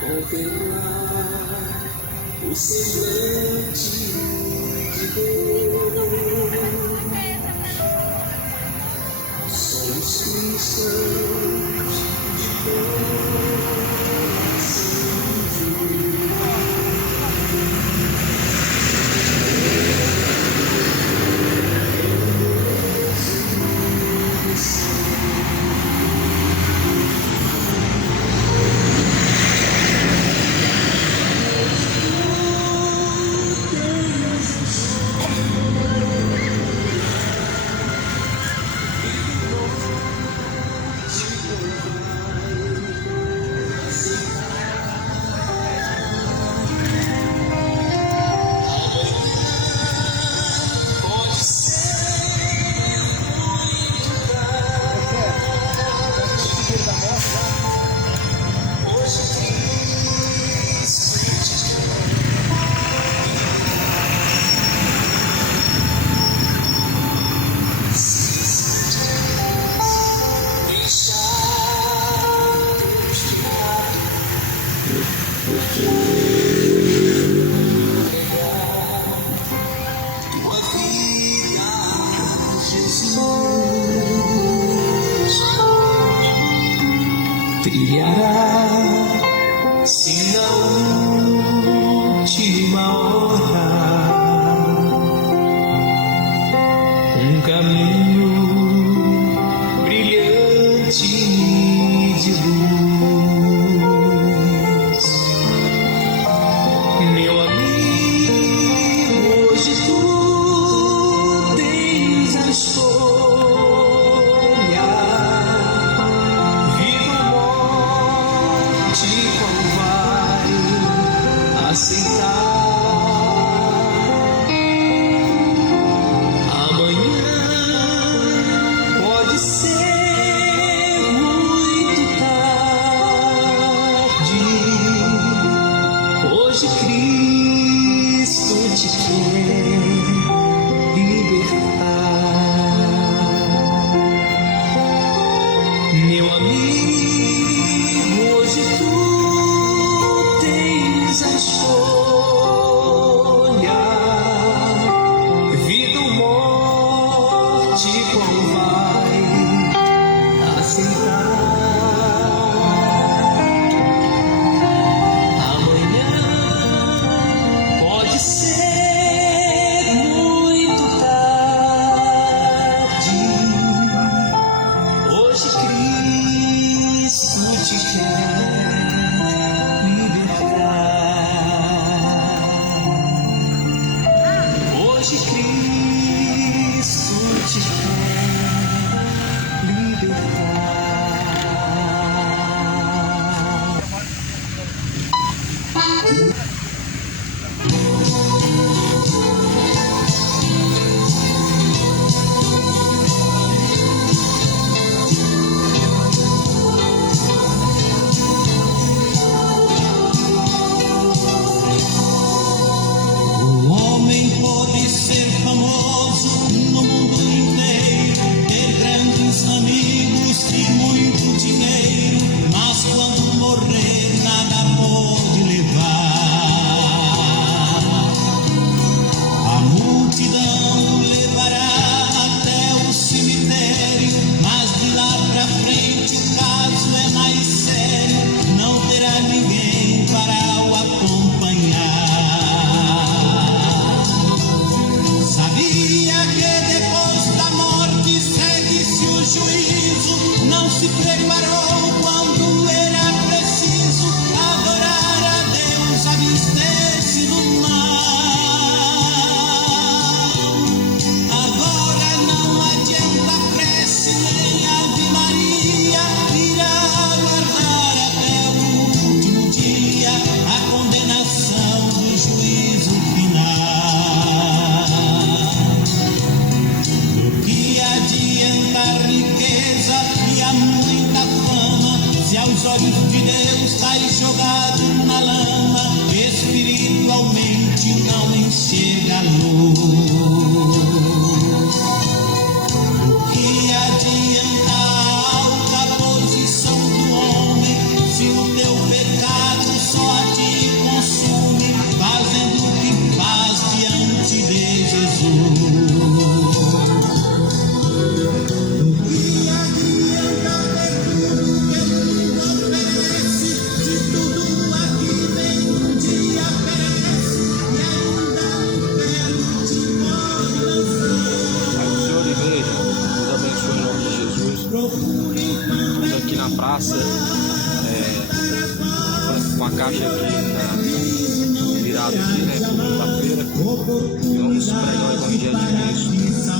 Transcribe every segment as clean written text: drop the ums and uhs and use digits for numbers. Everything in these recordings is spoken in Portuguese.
contemplar o semblante de Deus. Somos cristãos de trilhará, se na última hora, um caminho brilhante de luz. Meu amigo, hoje tu tens a escolha. Aceitar. Amanhã pode ser muito tarde. Hoje Cristo te quer libertar. Meu amigo, hoje tu tens a escolha, vida ou morte, qual vai aceitar? Amanhã pode ser muito tarde. Hoje Cristo te quer libertar. Hoje Cristo te quer libertar. Amigos e muito dinheiro, mas quando morrer nada pode levar. nessa virada aqui, né? Segunda-feira. Vamos pregar o Evangelho de Cristo.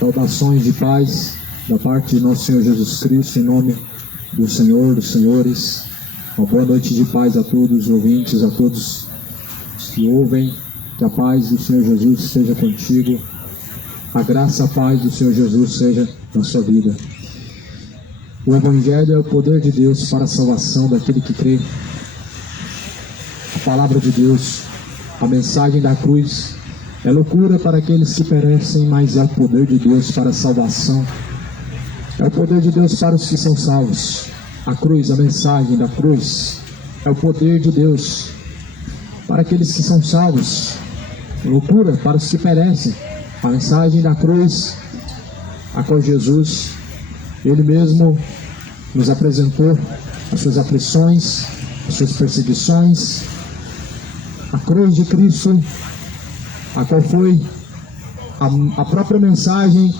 Saudações de paz da parte de nosso Senhor Jesus Cristo, em nome do Senhor, dos senhores. Uma boa noite de paz a todos os ouvintes, a todos que ouvem. Que a paz do Senhor Jesus esteja contigo. A graça, a paz do Senhor Jesus seja na sua vida. O Evangelho é o poder de Deus para a salvação daquele que crê. A palavra de Deus, a mensagem da cruz, é loucura para aqueles que perecem, mas é o poder de Deus para a salvação. É o poder de Deus para os que são salvos. A cruz, a mensagem da cruz, é o poder de Deus para aqueles que são salvos. É loucura para os que perecem. A mensagem da cruz, a qual Jesus, Ele mesmo nos apresentou as suas aflições, as suas perseguições. A cruz de Cristo, a qual foi a própria mensagem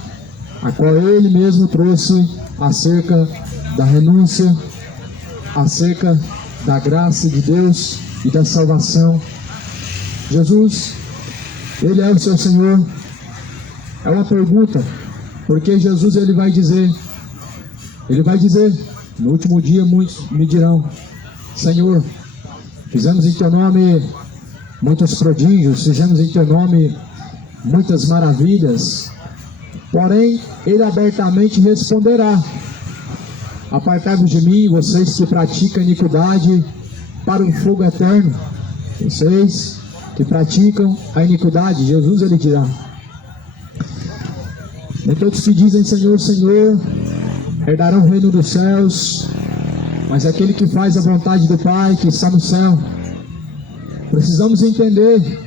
a qual Ele mesmo trouxe acerca da renúncia, acerca da graça de Deus e da salvação. Jesus, Ele é o seu Senhor. É uma pergunta, porque Jesus Ele vai dizer, no último dia muitos me dirão: Senhor, fizemos em Teu nome muitos prodígios, fizemos em Teu nome muitas maravilhas. Porém, Ele abertamente responderá: apartai-vos de mim, vocês que praticam iniquidade, para o fogo eterno. Vocês que praticam a iniquidade, Jesus Ele dirá. Nem todos que dizem Senhor, Senhor, herdarão o reino dos céus, mas aquele que faz a vontade do Pai que está no céu. Precisamos entender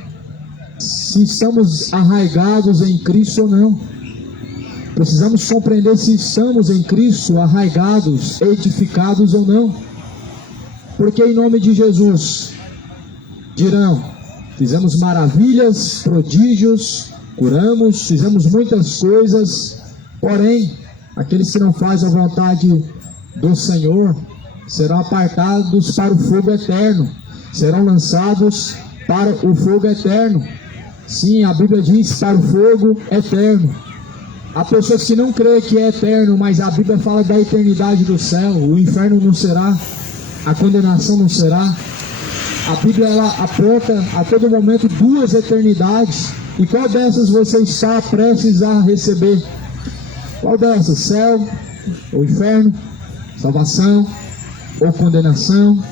se estamos arraigados em Cristo ou não. Precisamos compreender se estamos em Cristo arraigados, edificados ou não. Porque em nome de Jesus dirão: fizemos maravilhas, prodígios, curamos, fizemos muitas coisas. Porém, aqueles que não fazem a vontade do Senhor serão apartados para o fogo eterno. Serão lançados para o fogo eterno. Sim, a Bíblia diz para o fogo eterno. Há pessoas que não creem que é eterno, mas a Bíblia fala da eternidade do céu. O inferno não será, a condenação não será. A Bíblia ela aponta a todo momento duas eternidades. E qual dessas você está prestes a receber? Qual dessas? Céu ou inferno? Salvação ou condenação?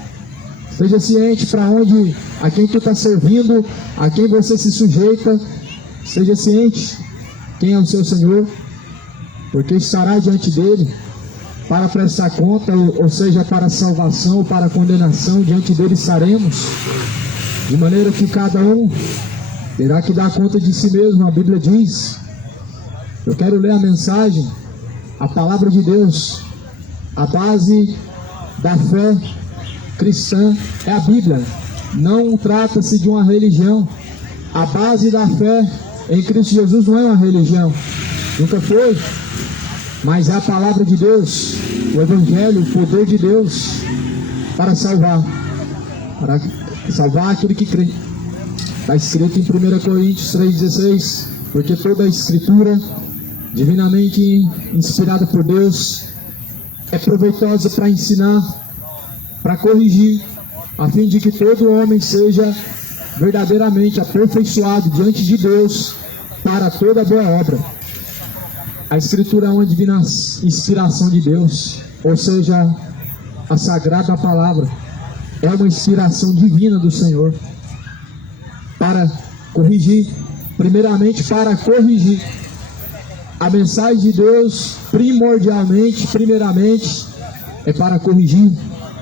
Esteja ciente para onde, a quem tu está servindo, a quem você se sujeita. Esteja ciente quem é o seu Senhor, porque estará diante dele para prestar conta, ou seja, para a salvação ou para a condenação. Diante dele estaremos, de maneira que cada um terá que dar conta de si mesmo. A Bíblia diz, eu quero ler a mensagem, a palavra de Deus, a base da fé cristã é a Bíblia. Não trata-se de uma religião. A base da fé em Cristo Jesus não é uma religião, nunca foi, mas é a palavra de Deus, o Evangelho, o poder de Deus para salvar aquele que crê. Está escrito em 1 Coríntios 3,16, porque toda a Escritura, divinamente inspirada por Deus, é proveitosa para ensinar, para corrigir, a fim de que todo homem seja verdadeiramente aperfeiçoado diante de Deus para toda boa obra. A Escritura é uma divina inspiração de Deus, ou seja, a Sagrada Palavra é uma inspiração divina do Senhor para corrigir, primeiramente para corrigir. A mensagem de Deus, primeiramente, é para corrigir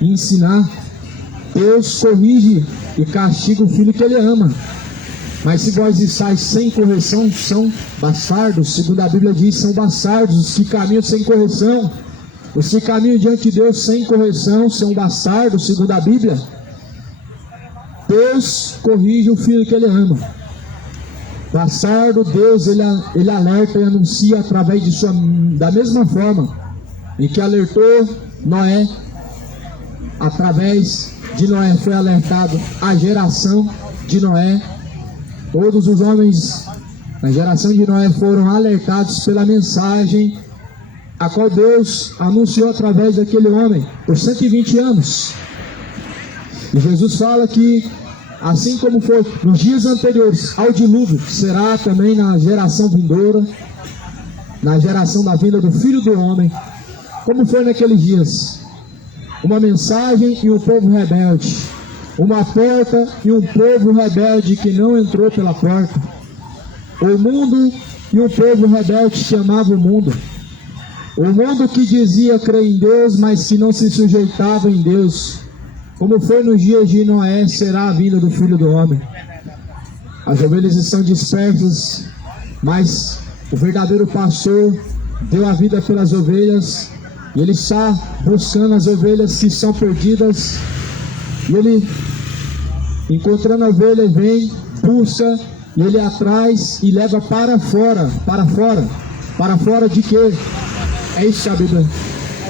e ensinar. Deus corrige e castiga o filho que Ele ama. Mas se vós estáis sem correção, são bastardos. Segundo a Bíblia diz, são bastardos os que caminham sem correção. Os que caminham diante de Deus sem correção são bastardos, segundo a Bíblia. Deus corrige o filho que ele ama. Bastardo, Deus ele alerta e anuncia através de da mesma forma em que alertou Noé. Através de Noé foi alertado a geração de Noé. Todos os homens na geração de Noé foram alertados pela mensagem a qual Deus anunciou através daquele homem por 120 anos. E Jesus fala que assim como foi nos dias anteriores ao dilúvio, será também na geração vindoura, na geração da vinda do Filho do Homem. Como foi naqueles dias? Uma mensagem e um povo rebelde. Uma porta e um povo rebelde que não entrou pela porta. O mundo e um povo rebelde que amava o mundo. O mundo que dizia crer em Deus, mas que não se sujeitava em Deus. Como foi nos dias de Noé, será a vinda do Filho do Homem. As ovelhas estão dispersas, mas o verdadeiro pastor deu a vida pelas ovelhas, e ele está buscando as ovelhas que estão perdidas, e ele, encontrando a ovelha, vem, busca, e ele atrás e leva para fora de quê? É isso que a Bíblia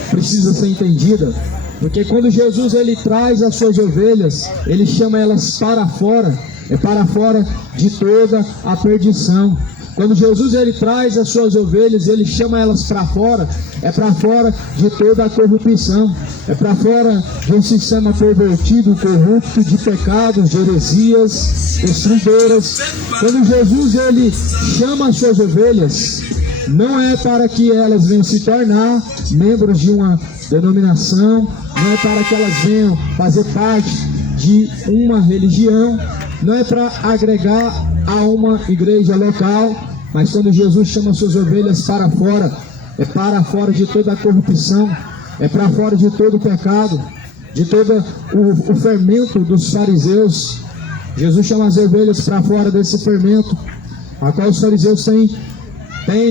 precisa ser entendida. Porque quando Jesus ele traz as suas ovelhas, ele chama elas para fora, é para fora de toda a perdição. Quando Jesus ele traz as suas ovelhas, ele chama elas para fora, é para fora de toda a corrupção, é para fora de um sistema pervertido, corrupto, de pecados, de heresias, destruidoras. Quando Jesus ele chama as suas ovelhas, não é para que elas venham se tornar membros de uma denominação, não é para que elas venham fazer parte de uma religião, não é para agregar a uma igreja local, mas quando Jesus chama suas ovelhas para fora, é para fora de toda a corrupção, é para fora de todo o pecado, de todo o fermento dos fariseus. Jesus chama as ovelhas para fora desse fermento, a qual os fariseus têm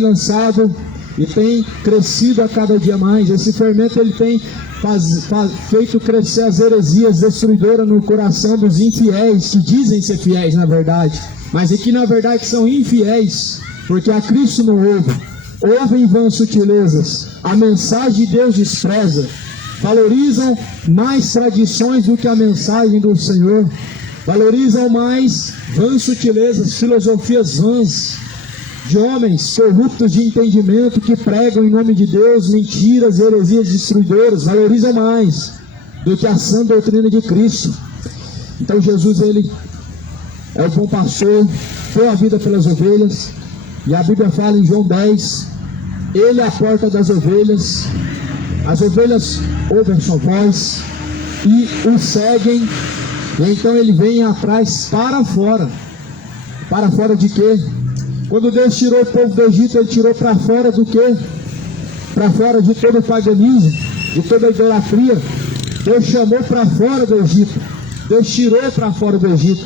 lançado e tem crescido a cada dia mais. Esse fermento ele tem feito crescer as heresias destruidoras no coração dos infiéis, que dizem ser fiéis na verdade, mas que na verdade são infiéis, porque a Cristo não ouvem vãs sutilezas, a mensagem de Deus despreza, valorizam mais tradições do que a mensagem do Senhor, valorizam mais vãs sutilezas, filosofias vãs, de homens corruptos de entendimento que pregam em nome de Deus mentiras, heresias destruidoras, valorizam mais do que a sã doutrina de Cristo. Então Jesus ele é o bom pastor, deu a vida pelas ovelhas, e a Bíblia fala em João 10, ele é a porta das ovelhas, as ovelhas ouvem sua voz e o seguem, e então ele vem atrás para fora de quê? Quando Deus tirou o povo do Egito, ele tirou para fora do quê? Para fora de todo o paganismo, de toda a idolatria. Deus chamou para fora do Egito. Deus tirou para fora do Egito.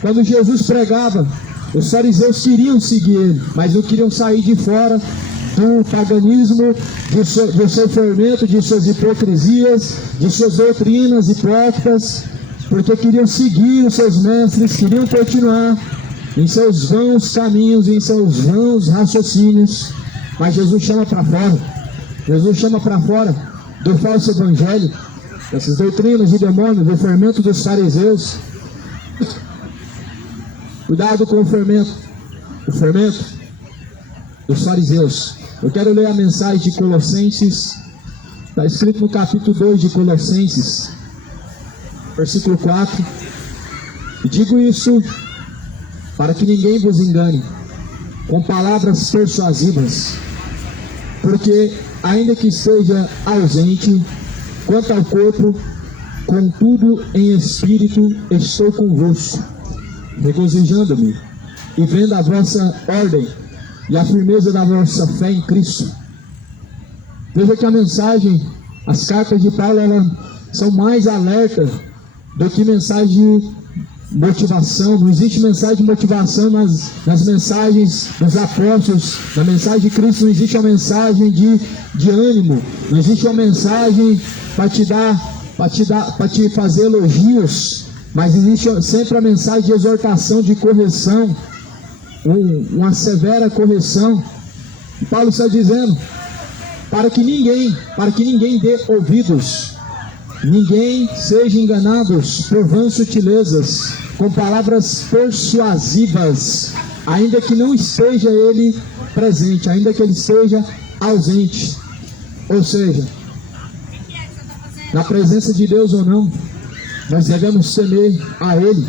Quando Jesus pregava, os fariseus queriam seguir ele, mas não queriam sair de fora do paganismo, do seu fermento, de suas hipocrisias, de suas doutrinas hipócritas, porque queriam seguir os seus mestres, queriam continuar em seus vãos caminhos, em seus vãos raciocínios. Mas Jesus chama para fora. Jesus chama para fora do falso evangelho, dessas doutrinas de demônios, do fermento dos fariseus. Cuidado com o fermento dos fariseus. Eu quero ler a mensagem de Colossenses, está escrito no capítulo 2 de Colossenses, versículo 4. E digo isso para que ninguém vos engane com palavras persuasivas, porque ainda que esteja ausente quanto ao corpo, contudo em espírito estou convosco, regozijando-me e vendo a vossa ordem e a firmeza da vossa fé em Cristo. Veja que a mensagem, as cartas de Paulo, elas são mais alerta do que mensagem motivação, não existe mensagem de motivação nas mensagens dos apóstolos. Na mensagem de Cristo não existe uma mensagem de ânimo, não existe uma mensagem para te fazer elogios, mas existe sempre a mensagem de exortação, de correção, uma severa correção. E Paulo está dizendo, para que ninguém dê ouvidos, ninguém seja enganados por vãs sutilezas, com palavras persuasivas, ainda que não esteja ele presente, ainda que ele esteja ausente. Ou seja, na presença de Deus ou não, nós devemos temer a Ele.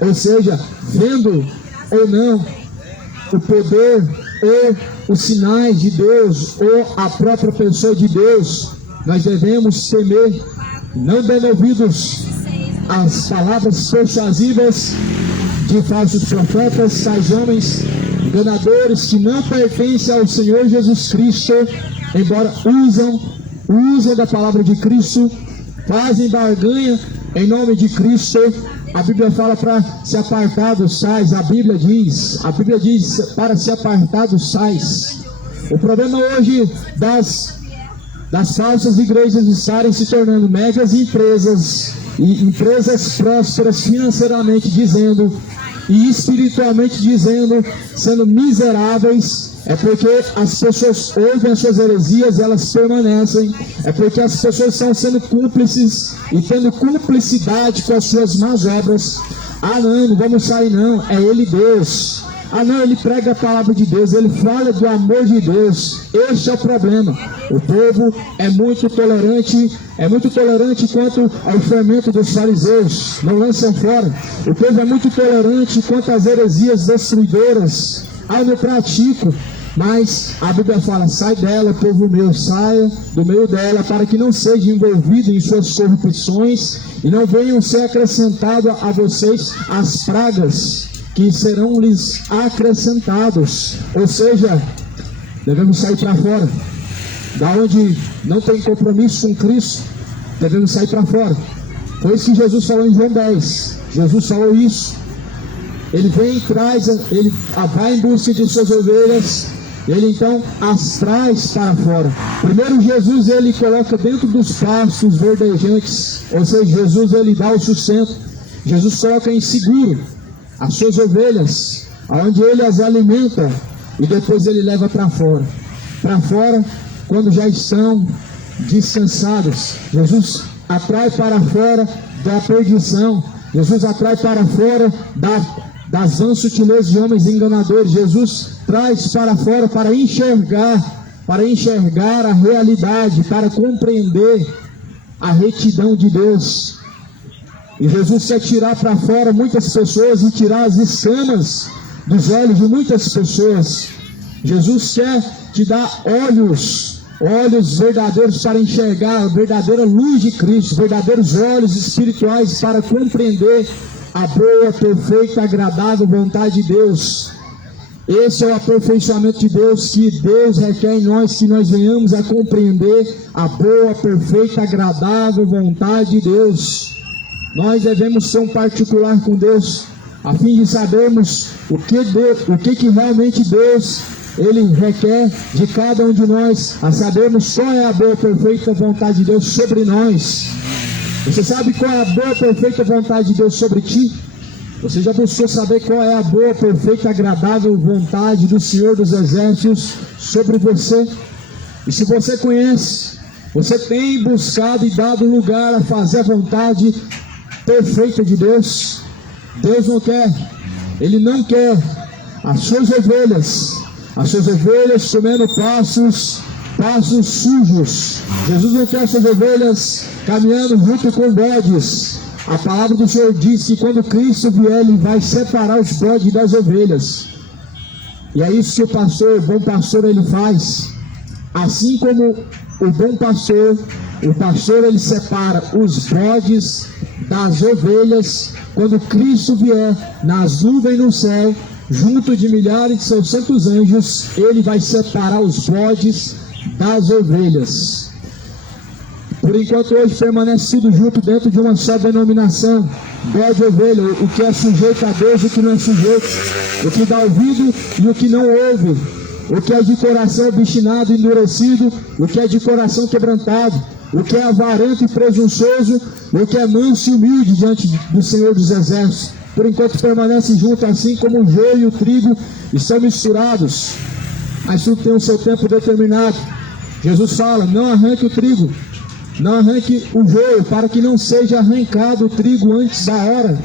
Ou seja, vendo ou não o poder ou os sinais de Deus ou a própria pessoa de Deus, nós devemos temer, não dando ouvidos às palavras persuasivas de falsos profetas, tais homens enganadores que não pertencem ao Senhor Jesus Cristo, embora usam da palavra de Cristo, fazem barganha em nome de Cristo. A Bíblia fala para se apartar dos sais. A Bíblia diz para se apartar dos sais. O problema hoje das falsas igrejas estarem se tornando megas empresas, e empresas prósperas financeiramente dizendo, e espiritualmente dizendo, sendo miseráveis, é porque as pessoas ouvem as suas heresias, elas permanecem, é porque as pessoas estão sendo cúmplices e tendo cumplicidade com as suas más obras. Ah não vamos sair não, é ele Deus. Ah não, ele prega a palavra de Deus, ele fala do amor de Deus. Este é o problema. O povo é muito tolerante quanto ao fermento dos fariseus, não lançam fora. O povo é muito tolerante quanto às heresias destruidoras. Ah, eu não pratico, mas a Bíblia fala, sai dela, povo meu, saia do meio dela, para que não seja envolvido em suas corrupções e não venham ser acrescentadas a vocês as pragas que serão lhes acrescentados. Ou seja, devemos sair para fora, da onde não tem compromisso com Cristo, devemos sair para fora. Foi isso que Jesus falou em João 10. Jesus falou isso. Ele vem e traz, ele vai em busca de suas ovelhas, ele então as traz para fora. Primeiro Jesus, ele coloca dentro dos pastos verdejantes, ou seja, Jesus ele dá o sustento. Jesus coloca em seguro as suas ovelhas, aonde ele as alimenta, e depois ele leva para fora. Para fora, quando já estão descansados, Jesus atrai para fora da perdição. Jesus atrai para fora das vãs sutilezas de homens enganadores. Jesus traz para fora para enxergar a realidade, para compreender a retidão de Deus. E Jesus quer tirar para fora muitas pessoas e tirar as escamas dos olhos de muitas pessoas. Jesus quer te dar olhos verdadeiros para enxergar a verdadeira luz de Cristo, verdadeiros olhos espirituais para compreender a boa, perfeita, agradável vontade de Deus. Esse é o aperfeiçoamento de Deus, que Deus requer em nós, que nós venhamos a compreender a boa, perfeita, agradável vontade de Deus. Nós devemos ser um particular com Deus, a fim de sabermos o que realmente Deus ele requer de cada um de nós, a sabermos qual é a boa, perfeita vontade de Deus sobre nós. Você sabe qual é a boa, perfeita vontade de Deus sobre ti? Você já buscou saber qual é a boa, perfeita, agradável vontade do Senhor dos Exércitos sobre você? E se você conhece, você tem buscado e dado lugar a fazer a vontade perfeita de Deus? Deus não quer, Ele não quer as suas ovelhas comendo passos sujos. Jesus não quer suas ovelhas caminhando junto com bodes. A palavra do Senhor diz que quando Cristo vier, Ele vai separar os bodes das ovelhas. E é isso que o bom pastor, ele faz. Assim como o bom pastor, ele separa os bodes das ovelhas. Quando Cristo vier nas nuvens no céu, junto de milhares de seus santos anjos, ele vai separar os bodes das ovelhas. Por enquanto hoje permanece tudo junto dentro de uma só denominação, bode e ovelha, o que é sujeito a Deus e o que não é sujeito, o que dá ouvido e o que não ouve, o que é de coração obstinado e endurecido, o que é de coração quebrantado, o que é avarento e presunçoso, o que é manso e humilde diante do Senhor dos Exércitos. Por enquanto permanece junto, assim como o joio e o trigo estão misturados, mas tudo tem o seu tempo determinado. Jesus fala: não arranque o trigo, não arranque o joio, para que não seja arrancado o trigo antes da hora,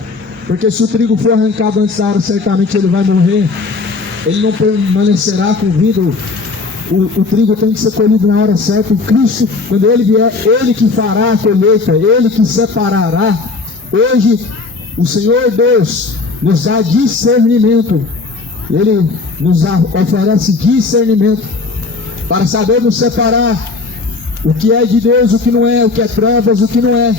porque se o trigo for arrancado antes da hora, certamente ele vai morrer, ele não permanecerá com vida. O trigo tem que ser colhido na hora certa. O Cristo, quando ele vier, ele que fará a colheita, ele que separará. Hoje o Senhor Deus nos dá discernimento, ele nos oferece discernimento para sabermos separar o que é de Deus, o que não é, o que é trevas, o que não é,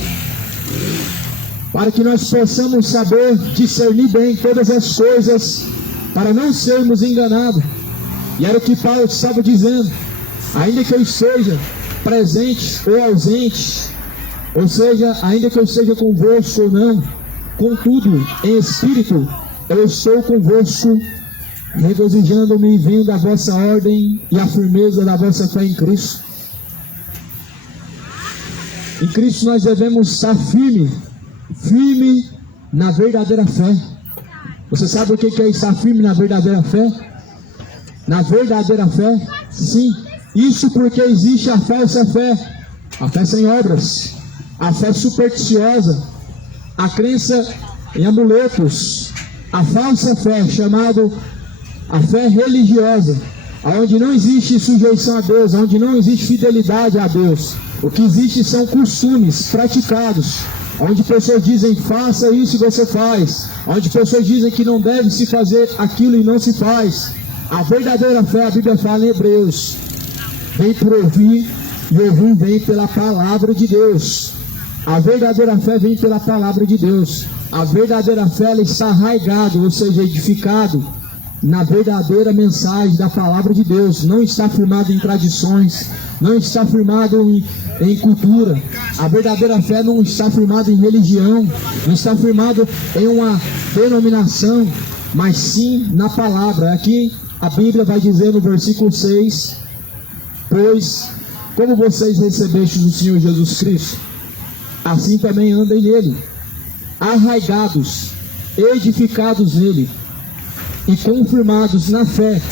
para que nós possamos saber discernir bem todas as coisas, para não sermos enganados. E era o que Paulo estava dizendo: ainda que eu esteja presente ou ausente, ou seja, ainda que eu esteja convosco ou não, contudo, em espírito, eu estou convosco, regozijando-me e vendo a vossa ordem e a firmeza da vossa fé em Cristo. Em Cristo nós devemos estar firme na verdadeira fé. Você sabe o que é estar firme na verdadeira fé? Na verdadeira fé, sim. Isso porque existe a falsa fé, a fé sem obras, a fé supersticiosa, a crença em amuletos, a falsa fé, chamada a fé religiosa, onde não existe sujeição a Deus, onde não existe fidelidade a Deus. O que existe são costumes praticados, onde pessoas dizem: faça isso e você faz, onde pessoas dizem que não deve se fazer aquilo e não se faz. A verdadeira fé, a Bíblia fala em Hebreus, vem por ouvir, e ouvir vem pela palavra de Deus. A verdadeira fé vem pela palavra de Deus. A verdadeira fé, ela está arraigada, ou seja, edificado na verdadeira mensagem da palavra de Deus. Não está firmado em tradições, não está firmado em cultura. A verdadeira fé não está firmada em religião, não está firmado em uma denominação, mas sim na palavra. Aqui a Bíblia vai dizer no versículo 6: pois como vocês recebestes o Senhor Jesus Cristo, assim também andem nele, arraigados, edificados nele e confirmados na fé,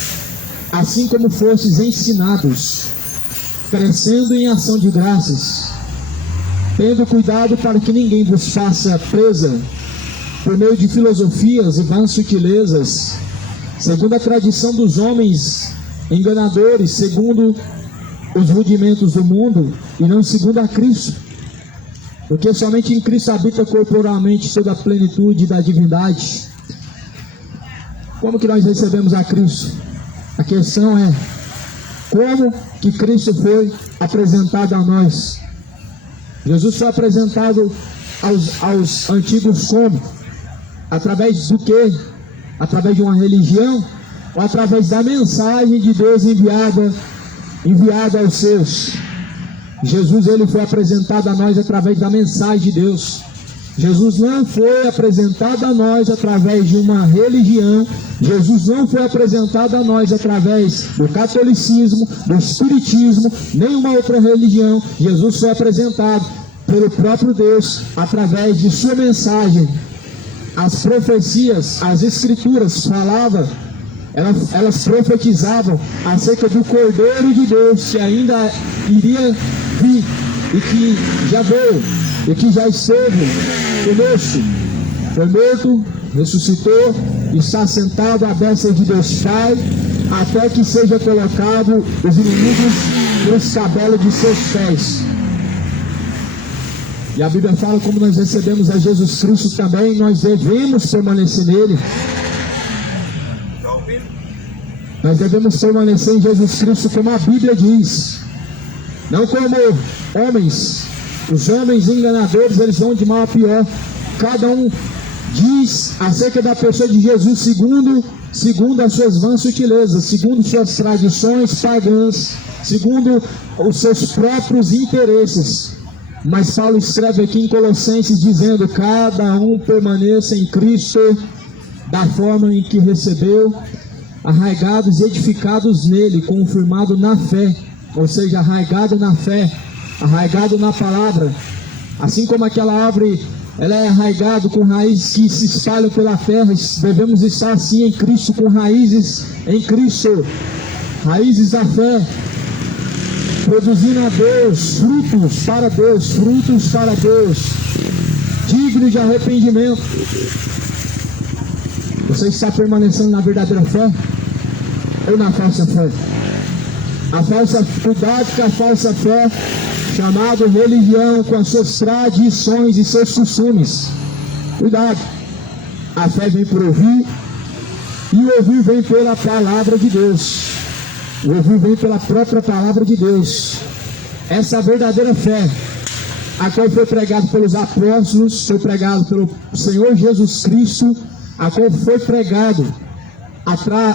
assim como fostes ensinados, crescendo em ação de graças, tendo cuidado para que ninguém vos faça presa por meio de filosofias e vãs sutilezas, segundo a tradição dos homens enganadores, segundo os rudimentos do mundo, e não segundo a Cristo, porque somente em Cristo habita corporalmente toda a plenitude da divindade. Como que nós recebemos a Cristo? A questão é: como que Cristo foi apresentado a nós? Jesus foi apresentado aos antigos como? Através do quê? Através de uma religião? Ou através da mensagem de Deus enviada aos seus? Jesus, ele foi apresentado a nós através da mensagem de Deus. Jesus não foi apresentado a nós através de uma religião. Jesus não foi apresentado a nós através do catolicismo, do espiritismo, nenhuma outra religião. Jesus foi apresentado pelo próprio Deus através de sua mensagem. As profecias, as escrituras falavam, elas profetizavam acerca do Cordeiro de Deus que ainda iria vir e que já veio e que já esteve conosco, foi morto, ressuscitou, está sentado à destra de Deus Pai, até que seja colocado os inimigos nos cabelos de seus pés. E a Bíblia fala: como nós recebemos a Jesus Cristo também, nós devemos permanecer nele. Nós devemos permanecer em Jesus Cristo, como a Bíblia diz. Não como homens. Os homens enganadores, eles vão de mal a pior. Cada um diz acerca da pessoa de Jesus segundo as suas vãs sutilezas, segundo suas tradições pagãs, segundo os seus próprios interesses. Mas Paulo escreve aqui em Colossenses dizendo: cada um permaneça em Cristo da forma em que recebeu, arraigados e edificados nele, confirmado na fé, ou seja, arraigado na fé, arraigado na palavra. Assim como aquela árvore, ela é arraigada com raízes que se espalham pela terra, devemos estar assim em Cristo, com raízes em Cristo, raízes da fé, produzindo a Deus, frutos para Deus, digno de arrependimento. Você está permanecendo na verdadeira fé ou na falsa fé? Cuidado com a falsa fé, chamado religião, com as suas tradições e seus costumes. Cuidado. A fé vem por ouvir, e o ouvir vem pela palavra de Deus. O ouvir vem pela própria palavra de Deus. Essa verdadeira fé, a qual foi pregado pelos apóstolos, foi pregado pelo Senhor Jesus Cristo, a qual foi pregado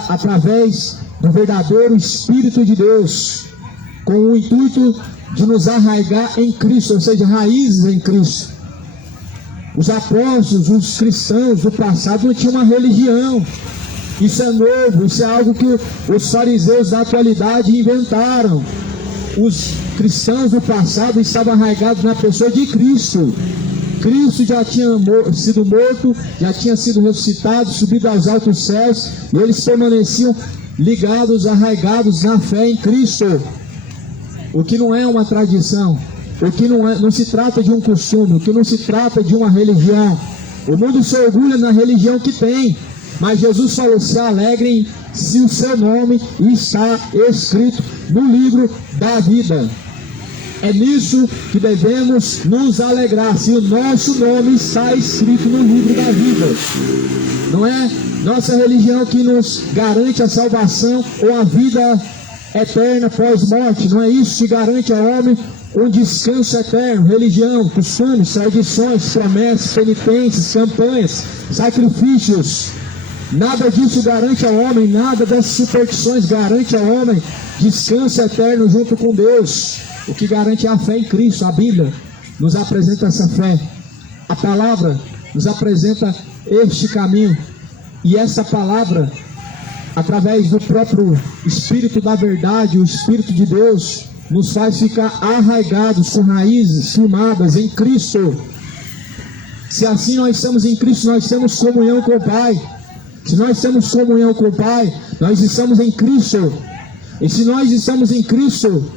através do verdadeiro Espírito de Deus, com o intuito de nos arraigar em Cristo, ou seja, raízes em Cristo. Os apóstolos, os cristãos do passado não tinham uma religião. Isso é novo, isso é algo que os fariseus da atualidade inventaram. Os cristãos do passado estavam arraigados na pessoa de Cristo. Cristo já tinha sido morto, já tinha sido ressuscitado, subido aos altos céus, e eles permaneciam ligados, arraigados na fé em Cristo. O que não é uma tradição, o que não se trata de um costume, o que não se trata de uma religião. O mundo se orgulha na religião que tem, mas Jesus falou: se alegrem se o seu nome está escrito no livro da vida. É nisso que devemos nos alegrar, se o nosso nome está escrito no livro da vida. Não é nossa religião que nos garante a salvação ou a vida eterna pós-morte. Não é isso que garante ao homem um descanso eterno. Religião, costumes, tradições, promessas, penitências, campanhas, sacrifícios. Nada disso garante ao homem, nada dessas superstições garante ao homem descanso eterno junto com Deus. O que garante é a fé em Cristo. A Bíblia nos apresenta essa fé. A palavra nos apresenta este caminho. E essa palavra, através do próprio Espírito da verdade, o Espírito de Deus, nos faz ficar arraigados, com raízes firmadas em Cristo. Se assim nós estamos em Cristo, nós temos comunhão com o Pai. Se nós temos comunhão com o Pai, nós estamos em Cristo. E se nós estamos em Cristo,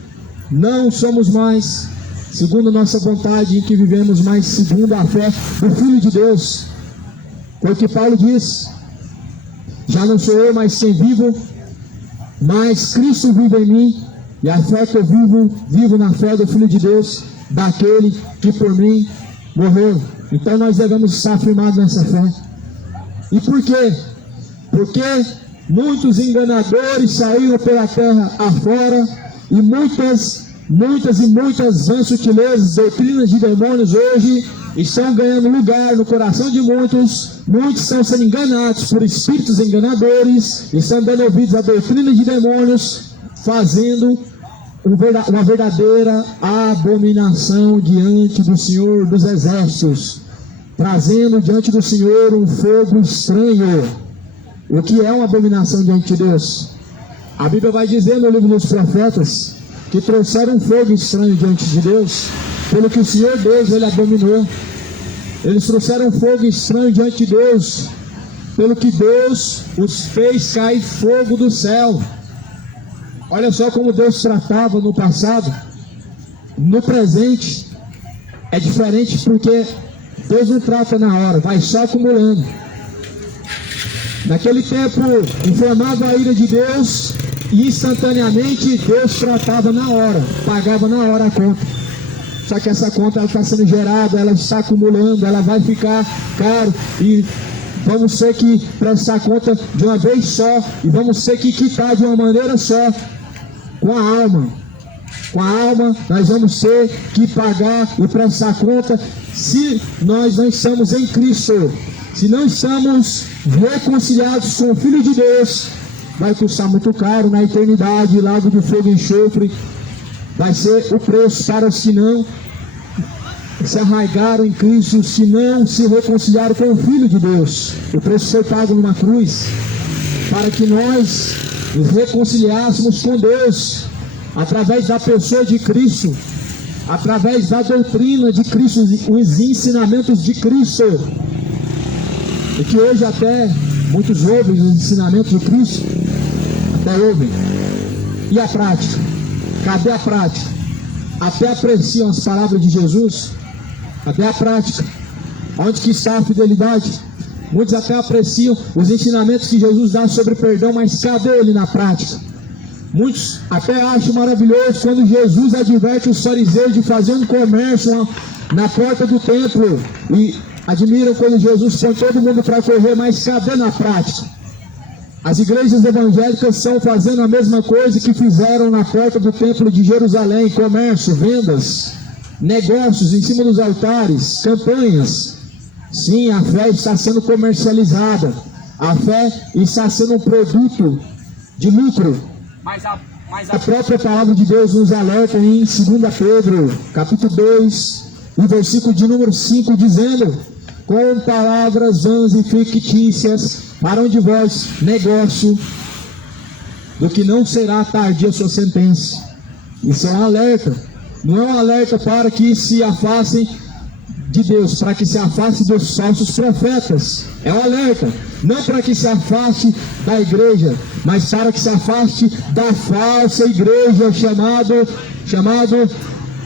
não somos mais segundo a nossa vontade, em que vivemos, mais segundo a fé do Filho de Deus. Porque Paulo diz: já não sou eu mais quem vivo, mas Cristo vive em mim, e a fé que eu vivo na fé do Filho de Deus, daquele que por mim morreu. Então nós devemos estar firmados nessa fé. E por quê? Porque muitos enganadores saíram pela terra afora, e muitas vãs sutilezas, doutrinas de demônios hoje estão ganhando lugar no coração de muitos. Muitos estão sendo enganados por espíritos enganadores, estão dando ouvidos a doutrinas de demônios, fazendo uma verdadeira abominação diante do Senhor dos Exércitos, trazendo diante do Senhor um fogo estranho. O que é uma abominação diante de Deus? A Bíblia vai dizer no livro dos profetas que trouxeram um fogo estranho diante de Deus, pelo que o Senhor Deus ele abominou. Eles trouxeram um fogo estranho diante de Deus, pelo que Deus os fez cair fogo do céu. Olha só como Deus tratava no passado. No presente é diferente, porque Deus não trata na hora, vai só acumulando. Naquele tempo inflamava a ira de Deus, e instantaneamente Deus tratava na hora, pagava na hora a conta. Só que essa conta está sendo gerada, ela está acumulando, ela vai ficar caro, e vamos ter que prestar conta de uma vez só, e vamos ter que quitar de uma maneira só, com a alma. Com a alma nós vamos ter que pagar e prestar conta, se nós não estamos em Cristo. Se não estamos reconciliados com o Filho de Deus, vai custar muito caro na eternidade, lago de fogo e enxofre. Vai ser o preço para os que não se arraigaram em Cristo, se não se reconciliaram com o Filho de Deus. O preço foi pago numa cruz para que nós nos reconciliássemos com Deus através da pessoa de Cristo, através da doutrina de Cristo, os ensinamentos de Cristo. E que hoje até muitos ouvem os ensinamentos de Cristo, até ouvem. E a prática? Cadê a prática? Até apreciam as palavras de Jesus? Cadê a prática? Onde que está a fidelidade? Muitos até apreciam os ensinamentos que Jesus dá sobre perdão, mas cadê ele na prática? Muitos até acham maravilhoso quando Jesus adverte os fariseus de fazer um comércio na porta do templo, e admiram quando Jesus põe todo mundo para correr, mas cadê na prática? As igrejas evangélicas estão fazendo a mesma coisa que fizeram na porta do templo de Jerusalém: comércio, vendas, negócios em cima dos altares, campanhas. Sim, a fé está sendo comercializada, a fé está sendo um produto de lucro. A própria palavra de Deus nos alerta em 2 Pedro, capítulo 2, no versículo de número 5, dizendo: com palavras vãs e fictícias farão de vós negócio, do que não será tardia a sua sentença. Isso é um alerta. Não é um alerta para que se afastem de Deus, para que se afaste dos falsos profetas. É um alerta, não para que se afaste da igreja, mas para que se afaste da falsa igreja, chamado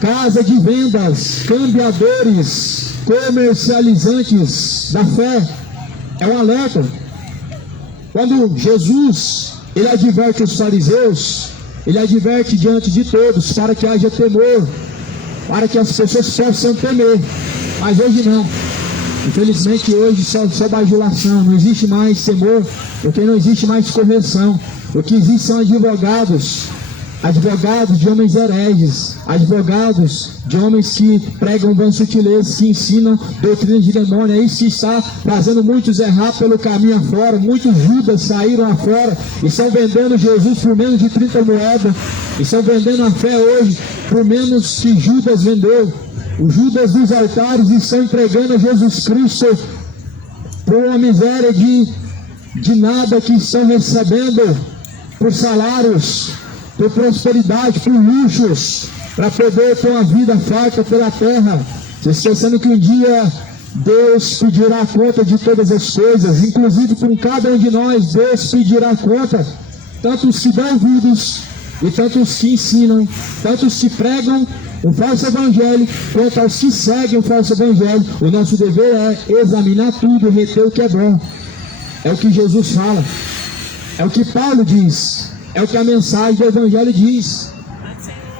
casa de vendas, cambiadores, comercializantes da fé. É um alerta. Quando Jesus, ele adverte os fariseus, ele adverte diante de todos, para que haja temor, para que as pessoas possam temer. Mas hoje não. Infelizmente hoje só bajulação. Não existe mais temor, porque não existe mais correção. O que existe são advogados de homens hereges, advogados de homens que pregam vãs sutilezas, que ensinam doutrina de demônio. É isso que está fazendo muitos errar pelo caminho afora. Muitos Judas saíram afora e estão vendendo Jesus por menos de 30 moedas. E estão vendendo a fé hoje por menos que Judas vendeu. Os Judas dos altares estão entregando a Jesus Cristo por uma miséria de nada que estão recebendo, por salários, por prosperidade, por luxos, para poder ter uma vida farta pela terra, se esquecendo que um dia Deus pedirá conta de todas as coisas, inclusive com cada um de nós. Deus pedirá conta, tanto os que dão ouvidos e tanto os que ensinam, tanto os que pregam o falso evangelho, quanto aos que seguem o falso evangelho. O nosso dever é examinar tudo e reter o que é bom. É o que Jesus fala, é o que Paulo diz, é o que a mensagem do evangelho diz.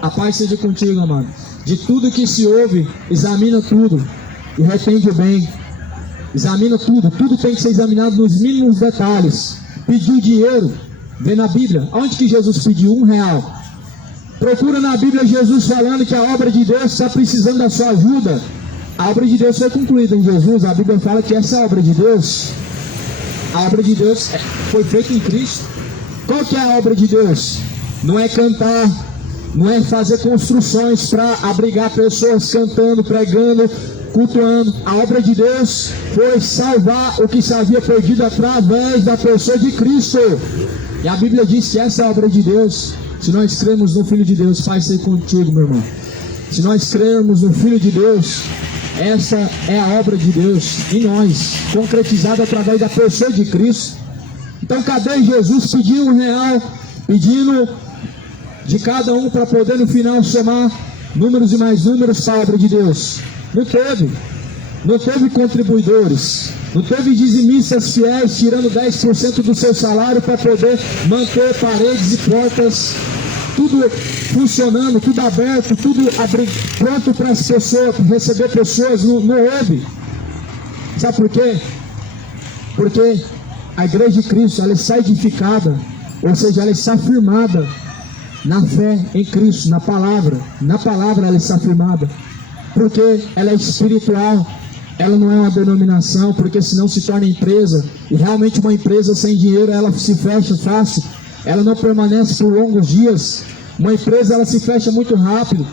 A paz seja contigo, amado. De tudo que se ouve, examina tudo e retende o bem. Examina tudo, tudo tem que ser examinado nos mínimos detalhes. Pediu dinheiro, vê na Bíblia, onde que Jesus pediu R$1? Procura na Bíblia Jesus falando que a obra de Deus está precisando da sua ajuda. A obra de Deus foi concluída em Jesus. A Bíblia fala que essa é a obra de Deus. A obra de Deus foi feita em Cristo. Qual que é a obra de Deus? Não é cantar, não é fazer construções para abrigar pessoas cantando, pregando, cultuando. A obra de Deus foi salvar o que se havia perdido através da pessoa de Cristo. E a Bíblia diz que essa é a obra de Deus. Se nós cremos no Filho de Deus, Pai, seja contigo, meu irmão. Se nós cremos no Filho de Deus, essa é a obra de Deus em nós, concretizada através da pessoa de Cristo. Então, cadê Jesus pedindo R$1, pedindo de cada um para poder no final somar números e mais números para a obra de Deus? Não teve. Não teve contribuidores, não teve dizimistas fiéis tirando 10% do seu salário para poder manter paredes e portas, tudo funcionando, tudo aberto, tudo pronto para as pessoas, receber pessoas. Não houve. Sabe por quê? Porque a igreja de Cristo, ela está edificada, ou seja, ela está firmada na fé em Cristo, na palavra ela está firmada, porque ela é espiritual. Ela não é uma denominação, porque senão se torna empresa. E realmente uma empresa sem dinheiro, ela se fecha fácil. Ela não permanece por longos dias. Uma empresa, ela se fecha muito rápido.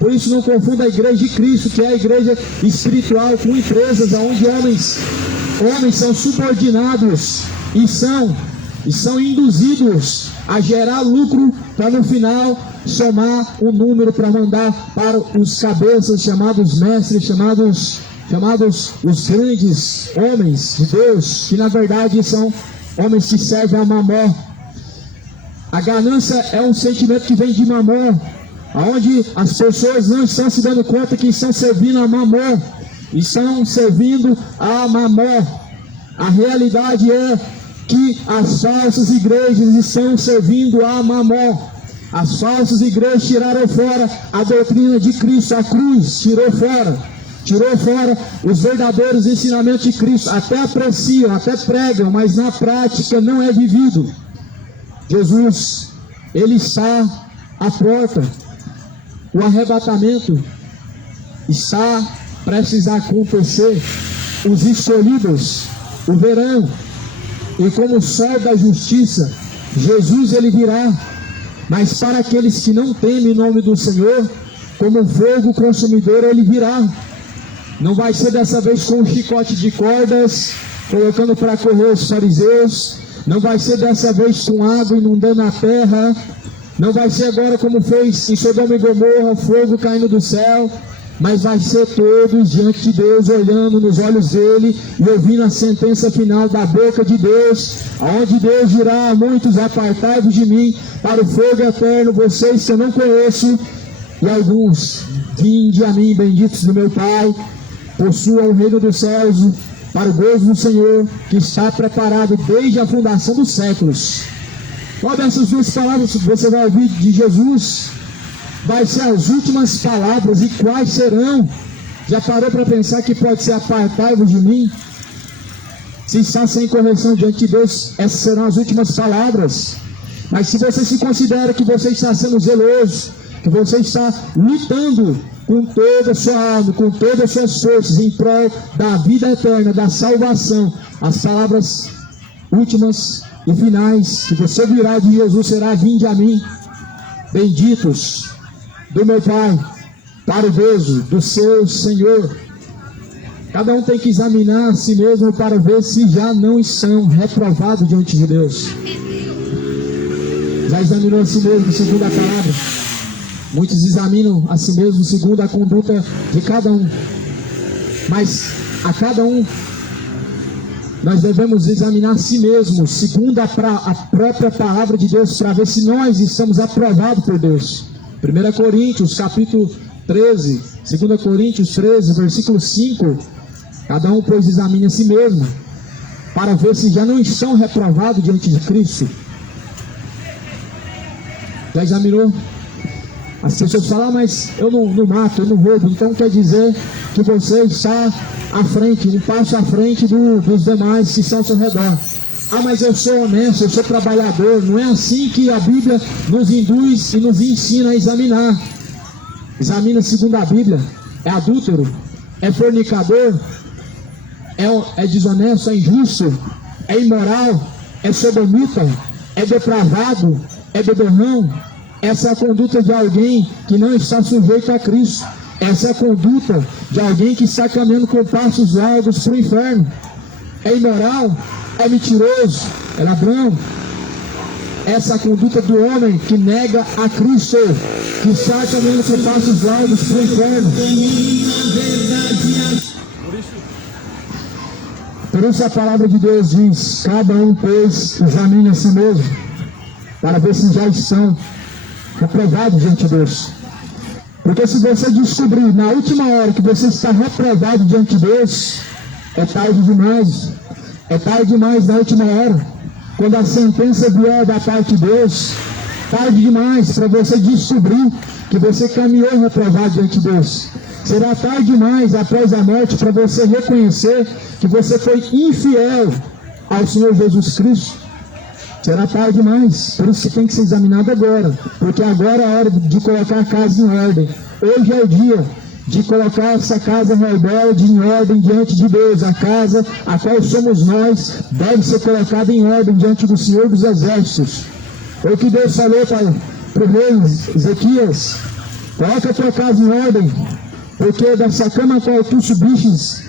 Por isso não confunda a igreja de Cristo, que é a igreja espiritual, com empresas onde homens são subordinados e são induzidos a gerar lucro para no final somar um número para mandar para os cabeças chamados mestres, chamados os grandes homens de Deus, que na verdade são homens que servem a Mamó. A ganância é um sentimento que vem de Mamó, onde as pessoas não estão se dando conta que estão servindo a Mamó, estão servindo a Mamó. A realidade é que as falsas igrejas estão servindo a Mamó. As falsas igrejas tiraram fora a doutrina de Cristo, a cruz tirou fora os verdadeiros ensinamentos de Cristo. Até apreciam, até pregam, mas na prática não é vivido. Jesus, Ele está à porta. O arrebatamento está prestes a acontecer. Os escolhidos, o verão, e como o sol da justiça, Jesus Ele virá. Mas para aqueles que não temem o nome do Senhor, como um fogo consumidor Ele virá. Não vai ser dessa vez com um chicote de cordas, colocando para correr os fariseus. Não vai ser dessa vez com água inundando a terra. Não vai ser agora como fez em Sodoma e Gomorra, fogo caindo do céu. Mas vai ser todos diante de Deus, olhando nos olhos dele e ouvindo a sentença final da boca de Deus, onde Deus dirá a muitos: apartai-vos de mim para o fogo eterno, vocês que eu não conheço. E alguns: vinde a mim, benditos do meu Pai, possuam o reino dos céus, para o gozo do Senhor, que está preparado desde a fundação dos séculos. Qual dessas duas palavras você vai ouvir de Jesus? Vai ser as últimas palavras. E quais serão? Já parou para pensar que pode ser apartai-vos de mim? Se está sem correção diante de Deus, essas serão as últimas palavras. Mas se você se considera que você está sendo zeloso, que você está lutando com toda a sua alma, com todas as suas forças em prol da vida eterna, da salvação, as palavras últimas e finais que você virá de Jesus será: vinde a mim, benditos do meu Pai, para o gozo do seu Senhor. Cada um tem que examinar a si mesmo para ver se já não estão reprovados diante de Deus. Já examinou a si mesmo segundo a palavra? Muitos examinam a si mesmo segundo a conduta de cada um. Mas a cada um nós devemos examinar a si mesmo segundo a própria palavra de Deus, para ver se nós estamos aprovados por Deus. 1 Coríntios capítulo 13, 2 Coríntios 13, versículo 5. Cada um, pois, examine a si mesmo, para ver se já não estão reprovados diante de Cristo. Já examinou? As pessoas falam: mas eu não mato, eu não roubo. Então quer dizer que você está à frente, um passo à frente dos demais que estão ao seu redor. Ah, mas eu sou honesto, eu sou trabalhador. Não é assim que a Bíblia nos induz e nos ensina a examinar. Examina segundo a Bíblia. É adúltero? É fornicador? É desonesto? É injusto? É imoral? É sodomita? É depravado? É beberrão? Essa é a conduta de alguém que não está sujeito a Cristo. Essa é a conduta de alguém que está caminhando com passos largos para o inferno. É imoral? É mentiroso? É ladrão? Essa é a conduta do homem que nega a Cristo, que está caminhando com passos largos para o inferno. Por isso a palavra de Deus diz: cada um, pois, examine a si mesmo, para ver se já estão reprovados diante de Deus. Porque se você descobrir na última hora que você está reprovado diante de Deus, é tarde demais. É tarde demais na última hora. Quando a sentença vier da parte de Deus, tarde demais para você descobrir que você caminhou reprovado diante de Deus. Será tarde demais após a morte para você reconhecer que você foi infiel ao Senhor Jesus Cristo. Será tarde demais. Por isso que tem que ser examinado agora, porque agora é a hora de colocar a casa em ordem. Hoje é o dia de colocar essa casa rebelde em ordem diante de Deus. A casa a qual somos nós deve ser colocada em ordem diante do Senhor dos Exércitos. Foi o que Deus falou para o rei Ezequias: Coloca a tua casa em ordem, porque dessa cama a qual tu subistes,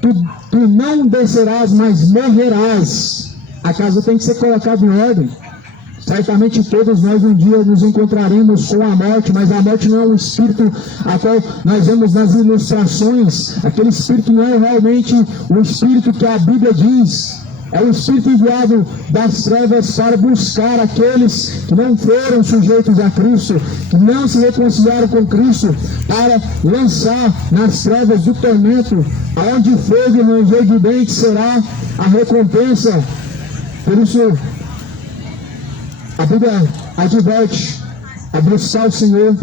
tu não descerás, mas morrerás. A casa tem que ser colocada em ordem. Certamente todos nós um dia nos encontraremos com a morte, mas a morte não é um espírito a qual nós vemos nas ilustrações. Aquele espírito não é realmente o espírito que a Bíblia diz. É o espírito enviado das trevas para buscar aqueles que não foram sujeitos a Cristo, que não se reconciliaram com Cristo, para lançar nas trevas do tormento, aonde fogo e ranger de dentes será a recompensa. Por isso, a Bíblia adverte a buscar o Senhor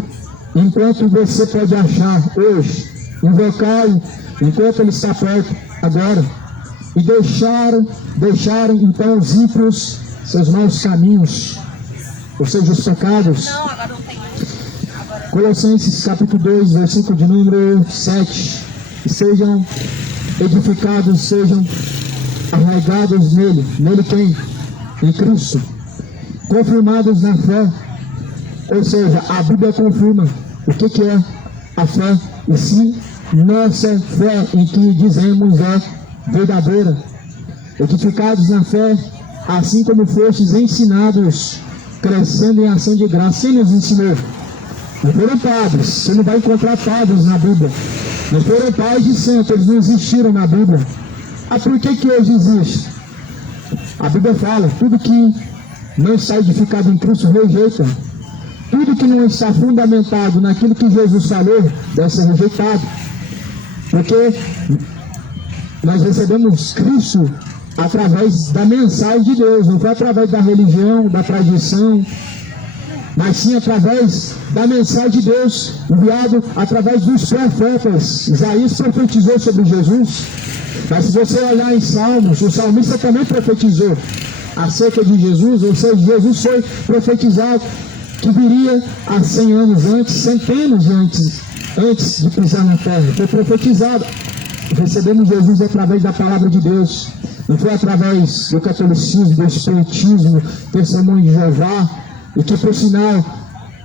enquanto você pode achar hoje, invocar-o enquanto Ele está perto agora, e deixarem então os ímpios seus maus caminhos, ou seja, os pecados. Colossenses capítulo 2, versículo de número 7, e sejam edificados, sejam arraigados nele. Nele quem? Em Cristo. Confirmados na fé, ou seja, a Bíblia confirma o que é a fé, e sim nossa fé em que dizemos é verdadeira. Edificados na fé, assim como fostes ensinados, crescendo em ação de graça. Quem nos ensinou? Não foram padres, você não vai encontrar padres na Bíblia. Não foram pais de santos, eles não existiram na Bíblia. Por que hoje existe? A Bíblia fala, tudo que não está edificado em Cristo rejeita. Tudo que não está fundamentado naquilo que Jesus falou deve ser rejeitado. Porque nós recebemos Cristo através da mensagem de Deus, não foi através da religião, da tradição, mas sim através da mensagem de Deus, enviado através dos profetas. Isaías profetizou sobre Jesus, mas se você olhar em Salmos, o salmista também profetizou acerca de Jesus, ou seja, Jesus foi profetizado que viria há 100 anos antes, centenas de antes de pisar na terra. Foi profetizado. Recebemos Jesus através da palavra de Deus, não foi através do catolicismo, do espiritismo, testemunho de Jeová, e que por sinal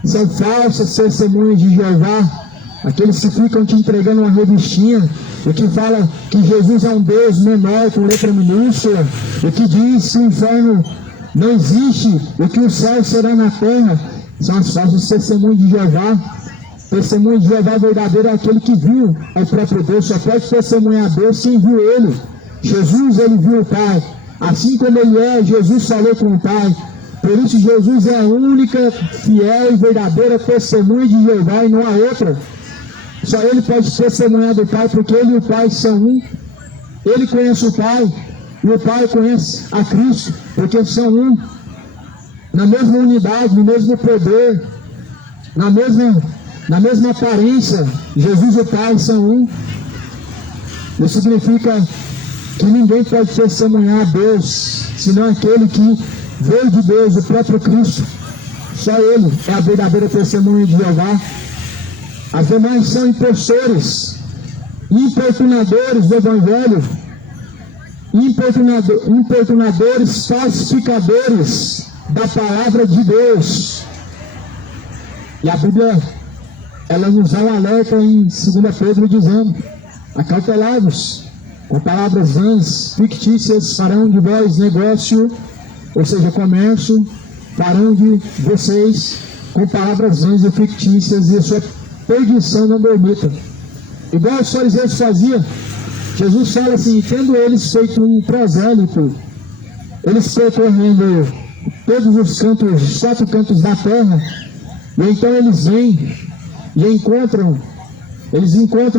são falsas testemunhas de Jeová, aqueles que ficam te entregando uma revistinha, o que fala que Jesus é um Deus menor com letra minúscula, o que diz que o inferno não existe, o que o céu será na terra, são as falsas testemunhas de Jeová. Testemunho de Jeová verdadeiro é aquele que viu o próprio Deus. Só pode testemunhar a Deus quem viu Ele. Jesus, Ele viu o Pai. Assim como Ele é, Jesus falou com o Pai. Por isso Jesus é a única fiel e verdadeira testemunha de Jeová e não há outra. Só Ele pode testemunhar do Pai, porque Ele e o Pai são um. Ele conhece o Pai e o Pai conhece a Cristo, porque são um. Na mesma unidade, no mesmo poder, na mesma aparência, Jesus e o Pai são um. Isso significa que ninguém pode testemunhar a Deus, senão aquele que veio de Deus, o próprio Cristo. Só Ele é a verdadeira testemunha de Jeová. As demais são impostores, importunadores do Evangelho, importunadores, falsificadores da palavra de Deus. E a Bíblia, ela nos dá um alerta em 2 Pedro dizendo: acautelados, com palavras vãs, fictícias, farão de vós negócio, ou seja, comércio, farão de vocês com palavras vãs e fictícias, e a sua perdição não dormita. Igual os fariseus faziam. Jesus fala assim: tendo eles feito um prosélito, eles percorrendo todos os cantos, os 4 cantos da terra, e então eles vêm e encontram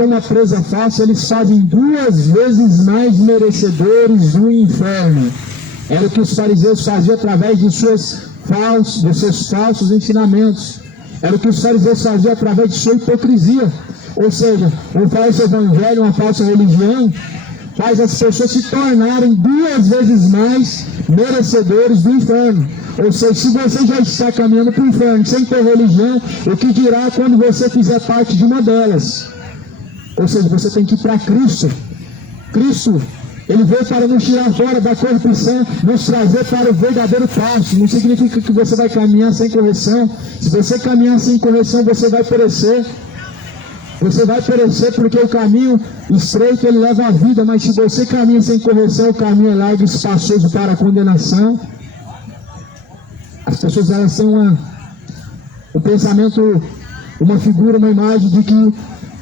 uma presa fácil, eles fazem 2 vezes mais merecedores do inferno. Era o que os fariseus faziam através de seus falsos ensinamentos. Era o que os fariseus faziam através de sua hipocrisia. Ou seja, um falso evangelho, uma falsa religião, faz as pessoas se tornarem 2 vezes mais merecedores do inferno. Ou seja, se você já está caminhando para o inferno sem ter religião, o que dirá quando você fizer parte de uma delas? Ou seja, você tem que ir para Cristo. Cristo Ele veio para nos tirar fora da corrupção, nos trazer para o verdadeiro passo. Não significa que você vai caminhar sem correção. Se você caminhar sem correção, você vai perecer. Você vai perecer porque o caminho estreito ele leva à vida, mas se você caminha sem correção, o caminho é largo e espaçoso para a condenação. As pessoas elas têm um pensamento, uma figura, uma imagem de que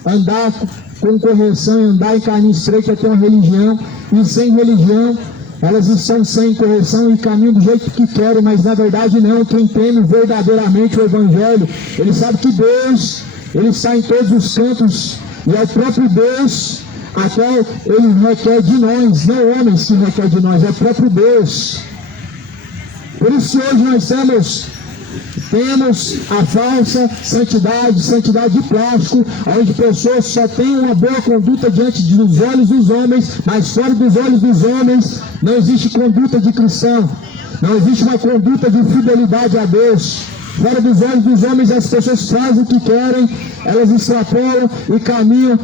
andar com correção e andar em caminho estreito é ter uma religião, e sem religião elas estão sem correção e caminham do jeito que querem, mas na verdade não. Quem teme verdadeiramente o Evangelho, ele sabe que Deus, ele está em todos os cantos, e é o próprio Deus a qual ele requer de nós, não homens que requer de nós, é o próprio Deus. Por isso que hoje nós temos a falsa santidade de plástico, onde pessoas só têm uma boa conduta diante dos olhos dos homens, mas fora dos olhos dos homens não existe conduta de cristão, não existe uma conduta de fidelidade a Deus. Fora dos olhos dos homens as pessoas fazem o que querem, elas extrapolam e caminham,